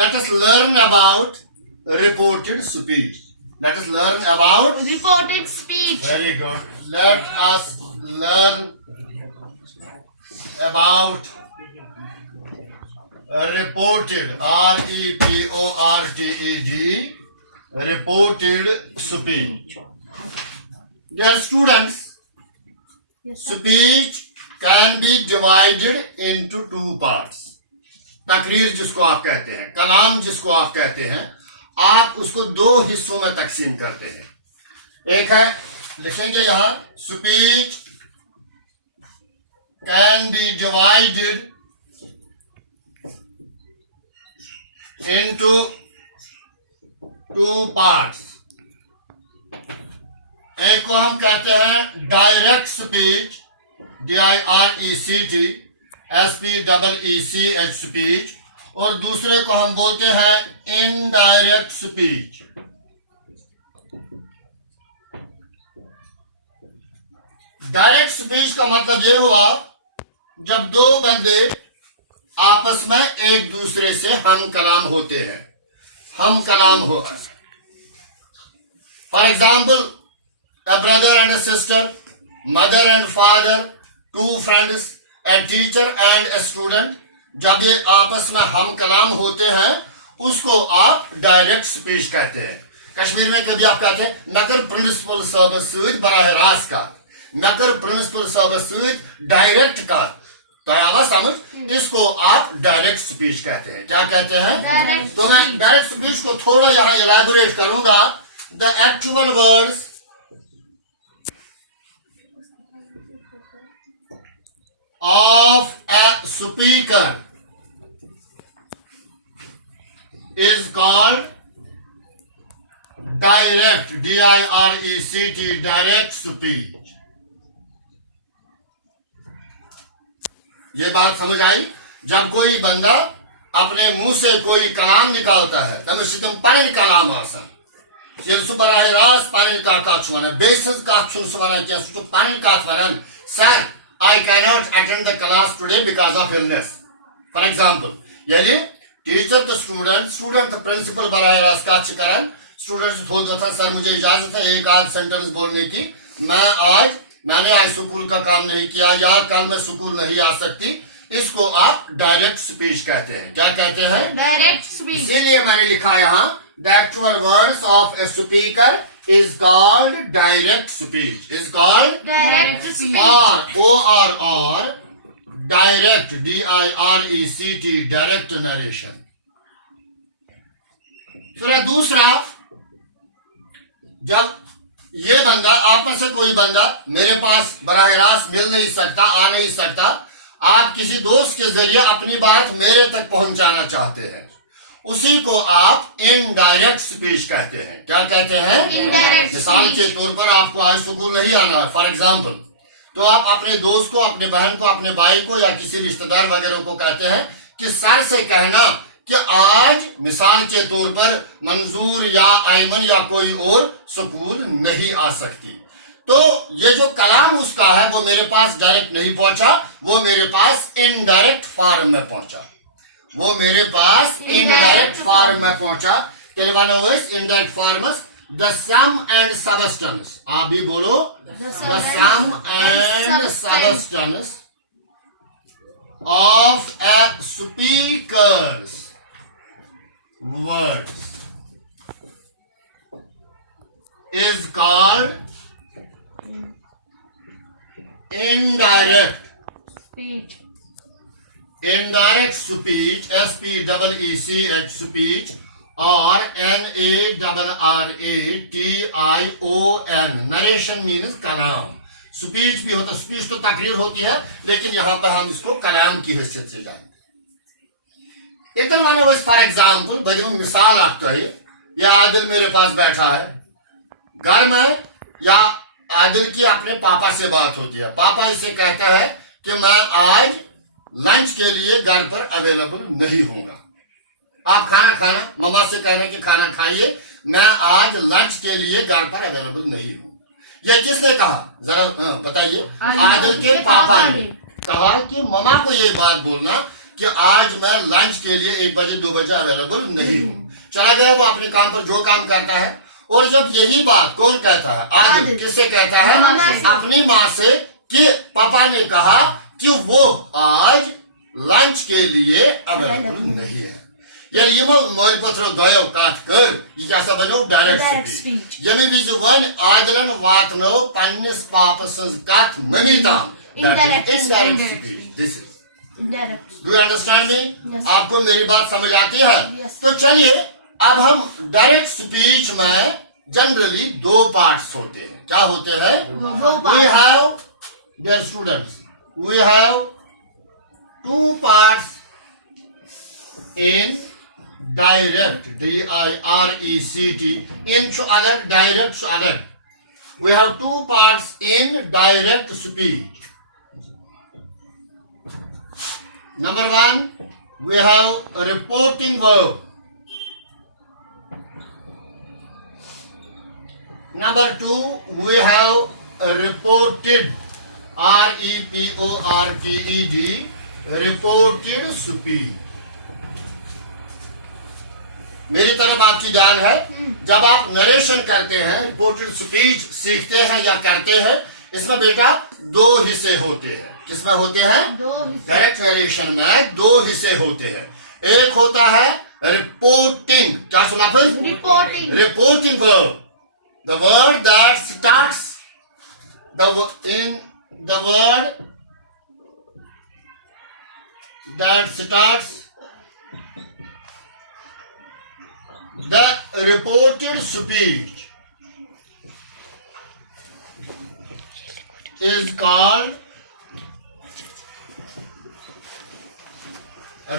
Let us learn about reported speech. Let us learn about reported speech. very good. Let us learn about reported reported reported speech. Dear students, speech can be divided into two parts. तकरीर जिसको आप कहते हैं, कलाम जिसको आप कहते हैं, आप उसको दो हिस्सों में तकसीम करते हैं. एक है, लिखेंगे यहां, speech can be divided into two parts. एक को हम कहते हैं direct speech, DIRECT SPEECH speech, और दूसरे को हम बोलते हैं इनडायरेक्ट स्पीच. डायरेक्ट स्पीच का मतलब ये हुआ जब दो बंदे आपस में एक दूसरे से हम कलाम होते हैं. हम कलाम हो, for example, a brother and a sister, mother and father, two friends, a teacher and a student. जब ये आपस में हम कलाम होते हैं उसको आप डायरेक्ट स्पीच कहते हैं. कश्मीर में कभी आप कहते हैं नकर प्रिंसिपल सर्विस बराह रास्त का, नकर प्रिंसिपल सर्विस डायरेक्ट का, तो आवाज समझ, इसको आप डायरेक्ट स्पीच कहते हैं. क्या कहते हैं? तो मैं डायरेक्ट स्पीच को थोड़ा यहां इलैबोरेट करूंगा. The actual words of a speaker is called direct, DIRECT, direct speech. ये बात समझ आई? जब कोई बंदा अपने मुंह से कोई कलाम निकालता है तब तुम पानी कलाम आसान बराह रास्त पानी का बेसिस का पानी का sir I cannot attend the class today because of illness. For example, यानी टीचर तो स्टूडेंट तो प्रिंसिपल बराह रास्त का करन, स्टूडेंट से बोल था सर मुझे इजाजत है एक आध सेंटेंस बोलने की, मैंने आज स्कूल का काम नहीं किया या कल मैं स्कूल नहीं आ सकती. इसको आप डायरेक्ट स्पीच कहते हैं. क्या कहते हैं? Direct speech. इसीलिए मैंने लिखा यहाँ the actual words of a speaker is called direct speech. Is called direct speech. or direct, DIRECT, direct narration. फिर दूसरा, जब ये बंदा आप में से कोई बंदा मेरे पास बराह रास्त मिल नहीं सकता, आ नहीं सकता, आप किसी दोस्त के जरिए अपनी बात मेरे तक पहुंचाना चाहते हैं, उसी को आप इनडायरेक्ट स्पीच कहते हैं. क्या कहते हैं? इनडायरेक्ट. मिसाल के तौर पर आपको आज स्कूल नहीं आना है, फॉर एग्जाम्पल, तो आप अपने दोस्त को, अपने बहन को, अपने भाई को या किसी रिश्तेदार वगैरह को कहते हैं कि सर से कहना कि आज मिसाल के तौर पर मंजूर या आयमन या कोई और स्कूल नहीं आ सकती. तो ये जो कलाम उसका है वो मेरे पास डायरेक्ट नहीं पहुंचा, वो मेरे पास इनडायरेक्ट फॉर्म में पहुंचा. वो मेरे पास इनडायरेक्ट फॉर्म में पहुंचा. Indirect forms the sum and substance. आप भी बोलो, the sum and substance of a speakers words is called indirect speech. Indirect speech, SPEECH speech, or NARRATION. Narration means Kalam. Speech भी होता, स्पीच तो तकरीर होती है, लेकिन यहाँ पर हम इसको कलाम की हैसियत से जानते हैं. इधर माने वो फॉर एग्जाम्पल बजम मिसाल आता है, या आदिल मेरे पास बैठा है घर में, या आदिल की अपने पापा से बात होती है. पापा इसे कहता है कि मैं आज लंच के लिए घर पर अवेलेबल नहीं होऊंगा. आप खाना खाना, मम्मा से कहना कि खाना खाइए, मैं आज लंच के लिए घर पर अवेलेबल नहीं हूँ. यह किसने कहा? जरा बताइए. आदिल के पापा ने कहा कि मम्मा को ये बात बोलना कि आज मैं लंच के लिए 1 बजे 2 बजे अवेलेबल नहीं हूँ, चला गया वो अपने काम पर जो काम करता है। और जब यही बात कौन कहता है? आदिल। किससे कहता है? माँ से। अपनी माँ से कि पापा ने कहा कि वो आज लंच के लिए अवेलेबल नहीं है। यदि ये मोल पत्रों दयो काट कर ये कैसा बनो? Direct speech. यदि भी जो वन आदलन वातनो पन्निस पापस काट मनीताम, Indirect speech. This is. Indirect. Do you understand me? Yes. आपको मेरी बात समझ आती है? Yes. तो चलिए अब हम डायरेक्ट स्पीच में जनरली 2 पार्ट्स होते हैं। क्या होते हैं? दो We parts. have, dear students, we have 2 parts in direct, D-I-R-E-C-T, in şu अलग, direct şu अलग. We have 2 parts in direct speech. Number 1, we have a reporting verb. Number 2, we have a reported, R-E-P-O-R-T-E-D, reported speech. मेरी तरफ आपकी ध्यान है, जब आप narration करते हैं, रिपोर्टेड स्पीच सीखते हैं या करते हैं, इसमें बेटा 2 हिस्से होते हैं। किसमें होते हैं? डायरेक्ट नरेशन में 2 हिस्से होते हैं। एक होता है रिपोर्टिंग, क्या सुना फिर? Reporting. Reporting verb, the word that starts the word that starts the reported speech is called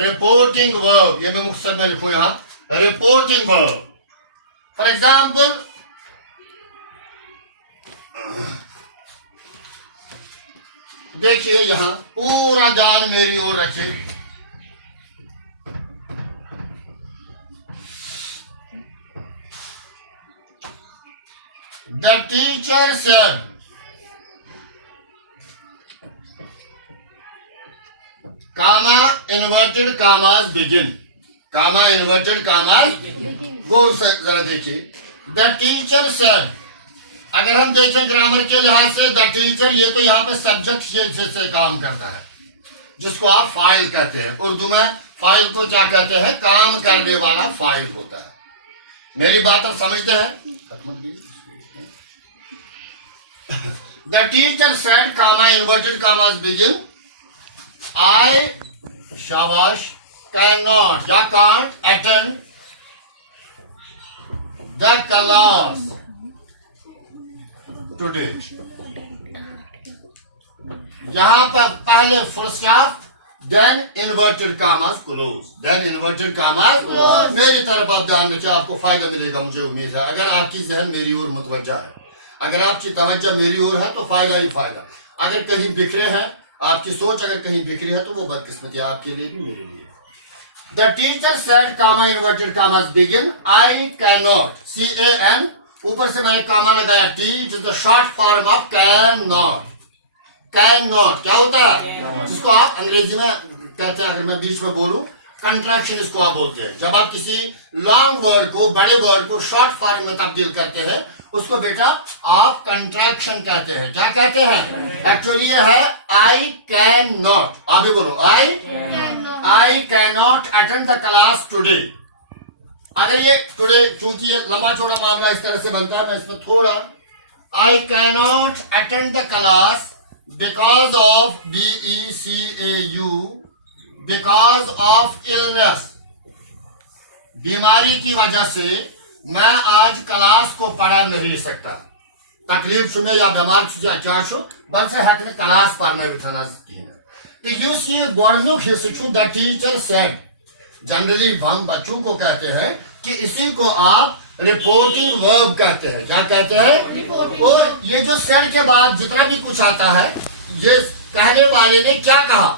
reporting verb. ये मैं मुख्तसर में लिखूं यहाँ, reporting verb. For example, देखिए यहाँ पूरा ध्यान मेरी ओर रखें। The teacher said, comma, inverted commas begin. Comma, inverted commas. गौर से जरा देखिए। The teacher said, अगर हम देखें ग्रामर के लिहाज से द टीचर, ये तो यहाँ पे सब्जेक्ट से काम करता है, जिसको आप फाइल कहते हैं। उर्दू में फाइल को क्या कहते हैं? काम करने वाला फाइल होता है। मेरी बात आप समझते हैं? The teacher said, comma, inverted commas begin, I, shabash, cannot, या can't attend the class today. यहाँ पर पहले full stop, then inverted commas close, then inverted commas Close. मेरी तरफ आप ध्यान रखिए, आपको फायदा मिलेगा, मुझे उम्मीद है। अगर आपकी जहन मेरी ओर मुतवज्जा है, अगर आपकी तवज्जो मेरी ओर है, तो फायदा ही फायदा। अगर कहीं बिखरे हैं, आपकी सोच अगर कहीं बिखरी है, तो वो बदकिस्मती आपके लिए भी मेरे लिए। The teacher said, comma, inverted commas begin, I cannot, C-A-N, ऊपर से मैंने कामा लगाया T, which is the short form of cannot. Cannot क्या होता है? जिसको आप अंग्रेजी में कहते हैं, अगर मैं बीच में बोलूं, कंट्रैक्शन इसको आप बोलते हैं। जब आप किसी लॉन्ग वर्ड को, बड़े वर्ड को शॉर्ट फॉर्म में तब्दील करते हैं, उसको बेटा आप कंट्रैक्शन कहते हैं। क्या कहते हैं? एक्चुअली ये है आई कैन नॉट। आप भी बोलो, आई can not attend the class today. अगर ये टुडे, चूंकि ये लंबा चौड़ा मामला इस तरह से बनता है, मैं इसमें थोड़ा, आई can not attend the class because of BECAU, because of illness, बीमारी की वजह से मैं आज क्लास को पढ़ा नहीं सकता। तकलीफ शुमे या बीमार क्या शो बन से हक क्लास पढ़ने बिठाना तो यूस ये गोरजुक हिस्सू द टीचर सेट। जनरली हम बच्चों को कहते हैं कि इसी को आप रिपोर्टिंग वर्ब कहते हैं। क्या कहते हैं? और ये जो सेट के बाद जितना भी कुछ आता है, ये कहने वाले ने क्या कहा?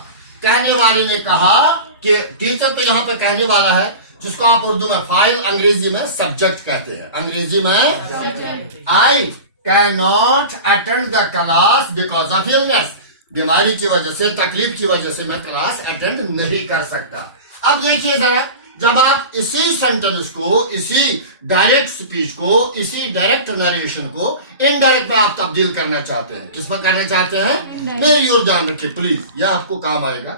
कहने वाले ने कहा कि टीचर तो यहाँ पे कहने वाला है, जिसको आप उर्दू में फाइल, अंग्रेजी में सब्जेक्ट कहते हैं। अंग्रेजी में आई can not attend the class because of illness. बीमारी की वजह से, तकलीफ की वजह से मैं क्लास अटेंड नहीं कर सकता। अब देखिए जरा, जब आप इसी सेंटेंस को, इसी डायरेक्ट स्पीच को, इसी डायरेक्ट नरेशन को इनडायरेक्ट में आप तब्दील करना चाहते हैं, किसमें करना चाहते हैं? मेरी ओर ध्यान रखिए प्लीज, यह आपको काम आएगा।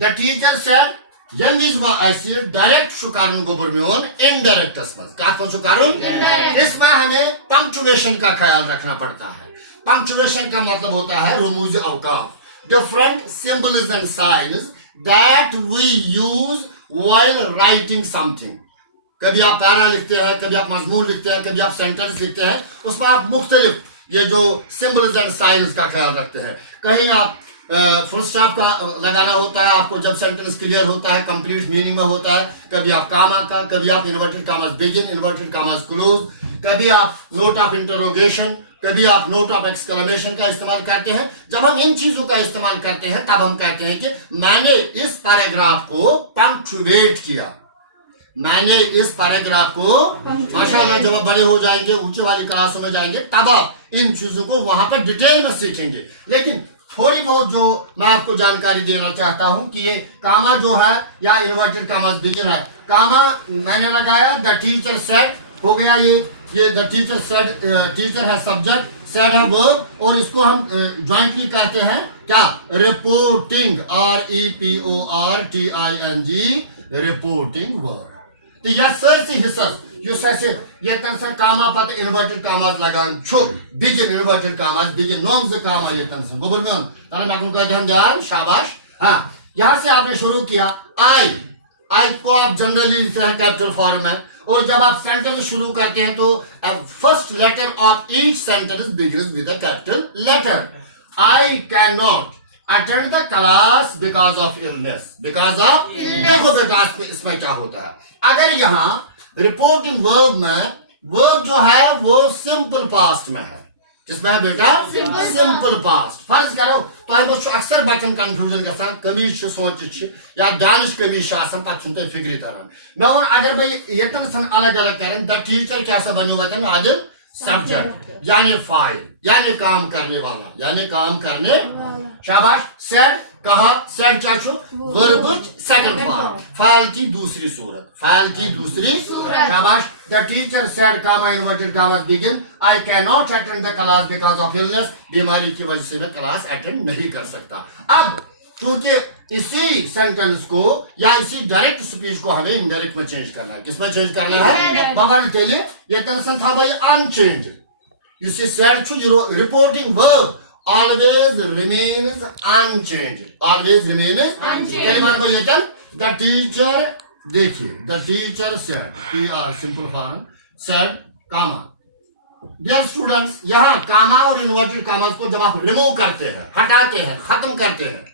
The teacher said Yemgiz va aysir direct शुकारुन गुबुरमियोन इनडायरेक्ट का शुकारुन, इसमें हमें पंक्चुएशन का ख्याल रखना पड़ता है। पंक्चुएशन का मतलब होता है रुमूज अवकाफ, different symbols and signs that we use while writing something. कभी आप पैरा लिखते हैं, कभी आप मजमून लिखते हैं, कभी आप सेंटेंस लिखते हैं, उसमें आप मुख्तलिफ ये जो सिंबल्स एंड साइंस का ख्याल रखते हैं। कहीं आप फुल स्टॉप का लगाना होता है आपको जब सेंटेंस क्लियर होता है, कंप्लीट मीनिंग में होता है। कभी आप कामा का, कभी आप इन्वर्टेड कामास बिगिन, इन्वर्टेड कामास क्लोज, कभी आप नोट ऑफ इंटरोगेशन, कभी आप नोट ऑफ एक्सक्लेमेशन का इस्तेमाल करते हैं। जब हम इन चीजों का इस्तेमाल करते हैं तब हम कहते हैं कि मैंने इस पैराग्राफ को पंक्चुएट किया, मैंने इस पैराग्राफ को, माशाअल्लाह जब आप बड़े हो जाएंगे, ऊंचे वाली क्लासों में जाएंगे, तब आप इन चीजों को वहां पर डिटेल में सीखेंगे। लेकिन थोड़ी बहुत जो मैं आपको जानकारी देना चाहता हूं कि ये कामा जो है या इन्वर्टेड कामा बिगिन है, कामा मैंने लगाया, द टीचर सेड हो गया, ये द टीचर सेड, टीचर है सब्जेक्ट, सेड है वर्ब, और इसको हम ज्वाइंटली कहते हैं क्या? Reporting, REPORTING, reporting verb. तो यह सर से हिस्सा ये तनसन कामा पत इन्वर्टेड कामास लगान छु begin, inverted commas begin, non से कामा ये तनसन गुबुरमियोन तना डाकुन का ध्यान, शाबाश। हाँ, यहां से आपने शुरू किया आई को आप जनरली लिखते हैं कैपिटल फॉर्म में, और जब आप सेंटेंस शुरू करते हैं तो first letter of each sentence begins with a capital letter. I can not attend the class because of illness, because of देखो बिकॉज इसमें क्या होता है, अगर यहाँ रिपोर्टिंग वर्ब में वर्ब जो है वो सिंपल पास्ट में है, किसमें है बेटा? Simple past. फर्ज करो तो अक्सर बचन कंफ्यूजन गसान, कमीज सोच या दानिश कमीज पे फिक्री तरह मैं और अगर भाई ये अलग अलग करें, द टीचर कैसे बनो वतन आदिल सब्जेक्ट यानी फाइल, यानी काम करने वाला, यानी काम करने, शाबाश। सेड कहा, सेड क्या छो? वर्ब सेकंड फॉर्म, फाइल की दूसरी सूरत, फाइल की दूसरी सूरत, शाबाश। The teacher said comma inverted commas begin, I can not attend the class because of illness, बीमारी की वजह से मैं क्लास अटेंड नहीं कर सकता। अब क्योंकि इसी सेंटेंस को या इसी डायरेक्ट स्पीच को हमें इनडायरेक्ट में चेंज करना है, किसमें चेंज करना है? बगल के लिए ये टेंशन था भाई unchange, you see said to your reporting verb always remains unchanged, always remains unchanged। पहली बार को लेकर the teacher, देखिए the teacher said, PR simple form, said comma। dear students, यहाँ कामा और इन्वर्टेड कामा को जब आप रिमूव करते हैं, हटाते हैं, खत्म करते हैं,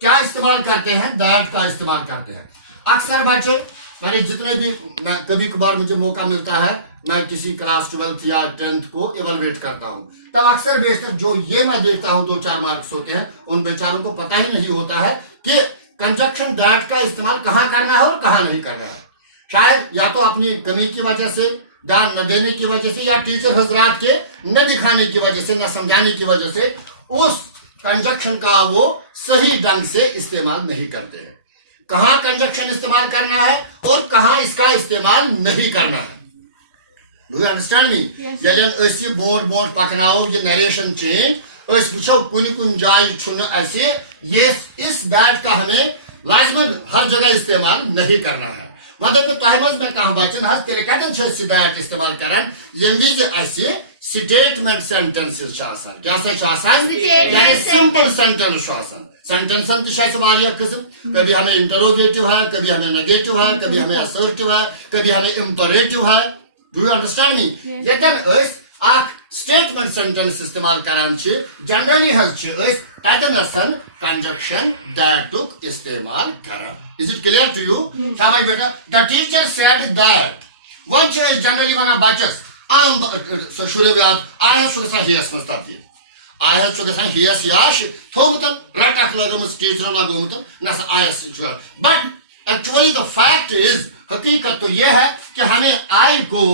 क्या इस्तेमाल करते हैं? दैट का इस्तेमाल करते हैं। अक्सर बच्चों मैंने जितने भी, कभी कभार मुझे मौका मिलता है, मैं किसी क्लास 12th या 10th को इवैल्यूएट करता हूं, तब अक्सर बेशतर जो ये मैं देखता हूं 2-4 मार्क्स होते हैं, उन बेचारों को पता ही नहीं होता है कि कंजक्शन दैट का इस्तेमाल कहाँ करना है और कहाँ नहीं करना है। शायद या तो अपनी कमी की वजह से, ध्यान न देने की वजह से, या टीचर हजरात के न दिखाने की वजह से, न समझाने की वजह से उस कंजक्शन का वो सही ढंग से इस्तेमाल नहीं करते हैं। कहाँ कंजक्शन इस्तेमाल करना है और कहाँ इसका इस्तेमाल नहीं करना है। Do you understand me? Yes. यदि ऐसी बोर्ड पकनाओ ये नरेशन चेंज और इस पूछो कुन जाय छुन ऐसे ये इस दैट का हमें लाजमन हर जगह इस्तेमाल नहीं करना है। मतलब तो ताइमज में कहा बचन हस तेरे कदन छे दैट इस्तेमाल करन ये ऐसे स्टेटमेंट सेंटेंसेस शासन, क्या से शासन यानी सिंपल सेंटेंस शासन। सेंटेंस वारिया किस्म, कभी हमें इंटरोगेटिव है, कभी हमें नेगेटिव है, कभी हमें असर्टिव है, कभी हमें इंपरेटिव है। Do you understand me? यदन अस आख स्टेटमेंट सेंटेंस इस्तेमाल करान छ जनरली हज छ अस तदनसन कंजक्शन दैट टुक इस्तेमाल करा। Is it clear to you? शाबाश बेटा। The teacher said that one छ जनरली वना बचस आम शुरू व्याद आया सुगसा हियस मस्ताती आया सुगसा हियस याश थोबतन रटक लगम टीचर लगम नस आया छ, but actually the fact is, हकीकत तो यह है कि हमें आई को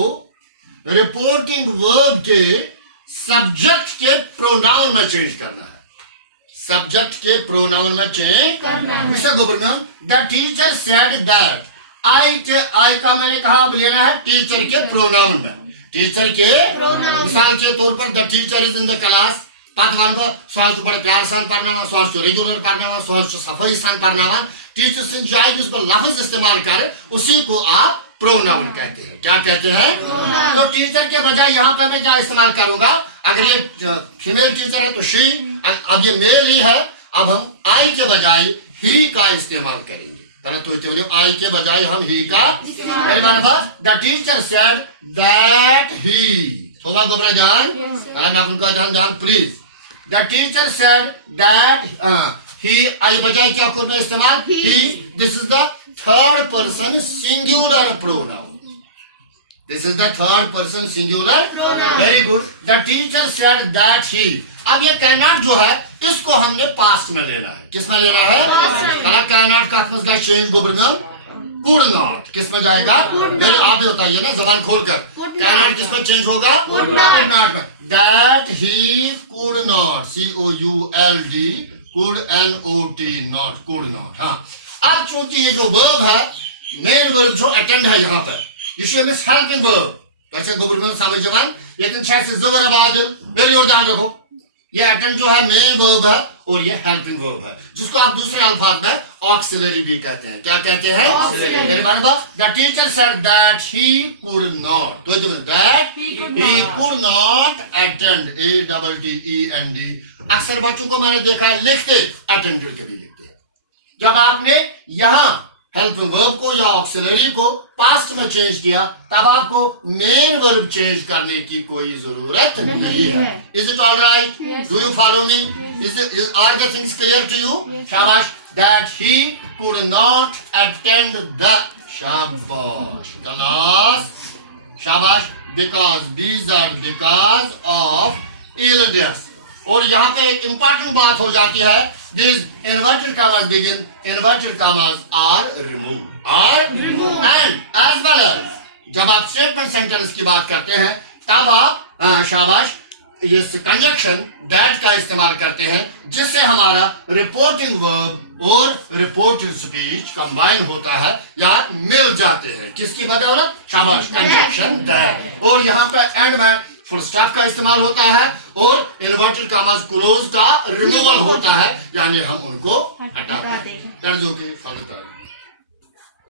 रिपोर्टिंग वर्ब के सब्जेक्ट के प्रोनाउन में चेंज करना है। सब्जेक्ट के प्रोनाउन में चेंज करना है। इसे government the teacher said that I का मैंने कहा अब लेना है टीचर के प्रोनाउन में। टीचर के Pronoun. मिसाल के तौर पर the teacher is in the class पद वन को स्वास्थ्य बड़े प्यार सान पढ़ना स्वास्थ्य रेगुलर पढ़ना स्वास्थ्य सफाई सान पढ़ना टीचर से जाए जिसको लफ्ज इस्तेमाल करे उसी को आप प्रोनाउन कहते हैं। क्या कहते हैं? Pronoun. तो टीचर के बजाय यहाँ पे मैं क्या इस्तेमाल करूंगा? अगर ये फीमेल टीचर है तो शी, अब ये मेल ही है, अब हम आई के बजाय ही का इस्तेमाल करेंगे। तो आई के बजाय हम ही का the teacher said that he थोड़ा गोबरा जान उनका जान please the teacher said that he I बजाय क्या करना इस्तेमाल ही। This is the third person singular pronoun. This is the third person singular Pronoun. Very good. The teacher said that he. अब ये कैनॉट जो है इसको हमने पास्ट में लेना है। किस में लेना है? Past में। कैनॉट का चेंज गवर्नमेंट कुड नॉट किस में जाएगा? मेरे आप भी बताइए ना जबान खोलकर Could not. कैनॉट किस में चेंज होगा? Could not. Could not में that he could not COULD could NOT not could not. हाँ अब चूंकि ये जो वर्ब है मेन वर्ब जो अटेंड है यहाँ पर इसे मिस हेल्पिंग वर्ब कैसे गवर्नमेंट समझ जवान लेकिन शायद से जबर बाद मेरी ओर ध्यान रखो ये अटेंड जो है मेन वर्ब है और ये हेल्पिंग वर्ब है जिसको आप दूसरे अल्फाज में ऑक्सिलरी भी कहते हैं। क्या कहते हैं? Auxiliary. मेरे बारे the teacher said that he could not तो that He could he not. Could not attend ATTEND। अक्सर बच्चों को मैंने देखा है लिखते अटेंडेड कभी लिखते हैं। जब आपने यहाँ हेल्पिंग वर्ब को या ऑक्सिलरी को पास्ट में चेंज किया तब आपको मेन वर्ब चेंज करने की कोई जरूरत नहीं है। Is it all right? Do you follow me? Are the things clear to you? शाबाश। That he could not attend the शाबाश क्लास शाबाश बिकॉज ऑफ इलनेस। और यहाँ पे एक इंपॉर्टेंट बात हो जाती है this inverted commas begin inverted commas are remove and as well as जब आप स्टेटमेंट सेंटेंस की बात करते हैं तब आप शाबाश ये कंजक्शन दैट का इस्तेमाल करते हैं जिससे हमारा रिपोर्टिंग वर्ब और रिपोर्टिंग स्पीच कंबाइन होता है या मिल जाते हैं। किसकी बदौलत? शाबाश कंजक्शन दैट। और यहाँ पे एंड में फुल स्टॉप का इस्तेमाल होता है और इन्वर्टेड कॉमास क्लोज का रिमूवल होता है यानी हम उनको हटा देंगे।